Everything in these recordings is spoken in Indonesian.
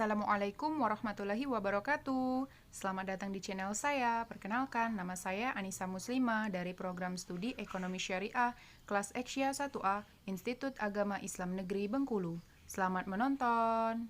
Assalamualaikum warahmatullahi wabarakatuh. Selamat datang di channel saya. Perkenalkan, nama saya Anissa Muslimah dari program studi Ekonomi Syariah kelas Eksya 1A Institut Agama Islam Negeri Bengkulu. Selamat menonton.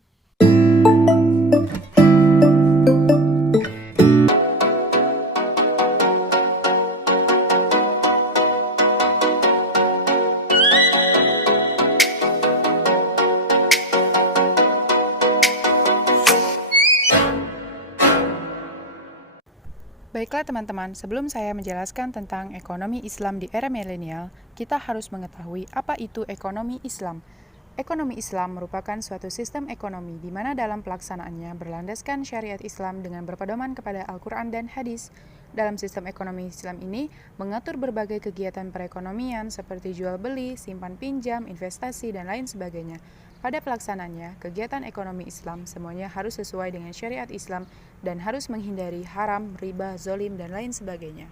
Baiklah teman-teman, sebelum saya menjelaskan tentang ekonomi Islam di era milenial, kita harus mengetahui apa itu ekonomi Islam. Ekonomi Islam merupakan suatu sistem ekonomi di mana dalam pelaksanaannya berlandaskan syariat Islam dengan berpedoman kepada Al-Quran dan Hadis. Dalam sistem ekonomi Islam ini mengatur berbagai kegiatan perekonomian seperti jual beli, simpan pinjam, investasi, dan lain sebagainya. Pada pelaksanaannya, kegiatan ekonomi Islam semuanya harus sesuai dengan syariat Islam dan harus menghindari haram, riba, zolim, dan lain sebagainya.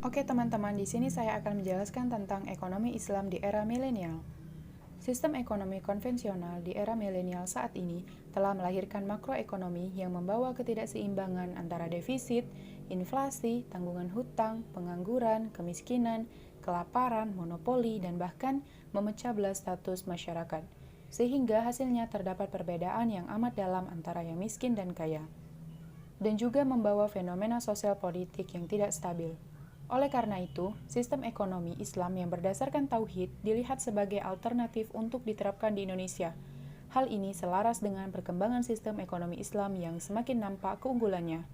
Oke teman-teman, di sini saya akan menjelaskan tentang ekonomi Islam di era milenial. Sistem ekonomi konvensional di era milenial saat ini telah melahirkan makroekonomi yang membawa ketidakseimbangan antara defisit, inflasi, tanggungan hutang, pengangguran, kemiskinan, kelaparan, monopoli, dan bahkan memecah belah status masyarakat. Sehingga hasilnya terdapat perbedaan yang amat dalam antara yang miskin dan kaya. Dan juga membawa fenomena sosial politik yang tidak stabil. Oleh karena itu, sistem ekonomi Islam yang berdasarkan tauhid dilihat sebagai alternatif untuk diterapkan di Indonesia. Hal ini selaras dengan perkembangan sistem ekonomi Islam yang semakin nampak keunggulannya.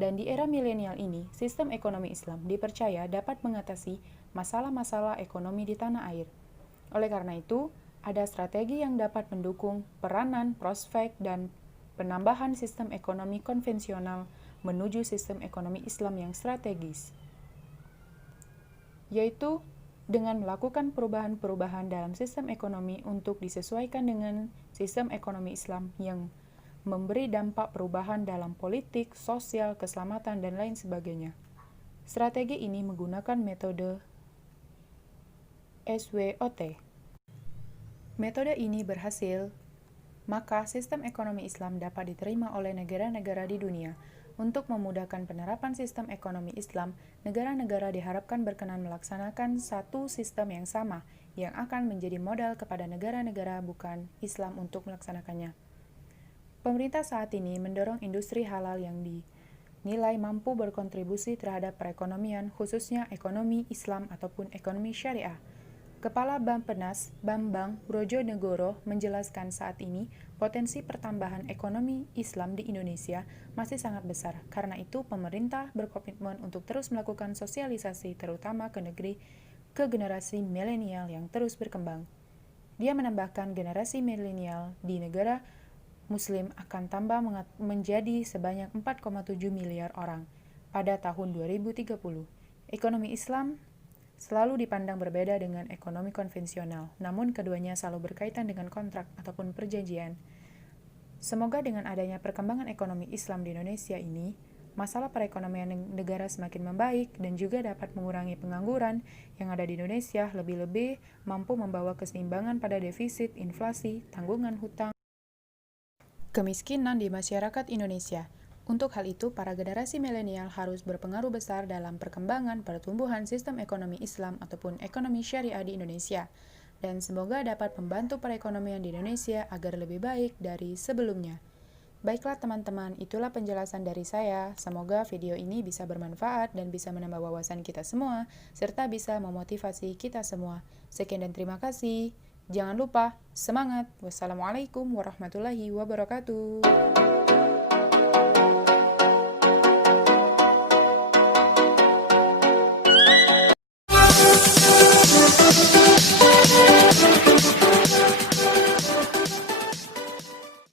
Dan di era milenial ini, sistem ekonomi Islam dipercaya dapat mengatasi masalah-masalah ekonomi di tanah air. Oleh karena itu, ada strategi yang dapat mendukung peranan, prospek, dan penambahan sistem ekonomi konvensional menuju sistem ekonomi Islam yang strategis, yaitu dengan melakukan perubahan-perubahan dalam sistem ekonomi untuk disesuaikan dengan sistem ekonomi Islam yang memberi dampak perubahan dalam politik, sosial, keselamatan, dan lain sebagainya. Strategi ini menggunakan metode SWOT. Metode ini berhasil, maka sistem ekonomi Islam dapat diterima oleh negara-negara di dunia. Untuk memudahkan penerapan sistem ekonomi Islam, negara-negara diharapkan berkenan melaksanakan satu sistem yang sama, yang akan menjadi modal kepada negara-negara bukan Islam untuk melaksanakannya. Pemerintah saat ini mendorong industri halal yang dinilai mampu berkontribusi terhadap perekonomian, khususnya ekonomi Islam ataupun ekonomi syariah. Kepala Bappenas, Bambang Brojonegoro, menjelaskan saat ini potensi pertambahan ekonomi Islam di Indonesia masih sangat besar. Karena itu, pemerintah berkomitmen untuk terus melakukan sosialisasi terutama ke generasi milenial yang terus berkembang. Dia menambahkan generasi milenial di negara Muslim akan tambah menjadi sebanyak 4,7 miliar orang pada tahun 2030. Ekonomi Islam selalu dipandang berbeda dengan ekonomi konvensional, namun keduanya selalu berkaitan dengan kontrak ataupun perjanjian. Semoga dengan adanya perkembangan ekonomi Islam di Indonesia ini, masalah perekonomian negara semakin membaik dan juga dapat mengurangi pengangguran yang ada di Indonesia, lebih-lebih mampu membawa keseimbangan pada defisit, inflasi, tanggungan hutang, kemiskinan di masyarakat Indonesia. Untuk hal itu, para generasi milenial harus berpengaruh besar dalam perkembangan pertumbuhan sistem ekonomi Islam ataupun ekonomi syariah di Indonesia, dan semoga dapat membantu perekonomian di Indonesia agar lebih baik dari sebelumnya. Baiklah teman-teman, itulah penjelasan dari saya. Semoga video ini bisa bermanfaat dan bisa menambah wawasan kita semua, serta bisa memotivasi kita semua. Sekian dan terima kasih. Jangan lupa, semangat. Wassalamualaikum warahmatullahi wabarakatuh.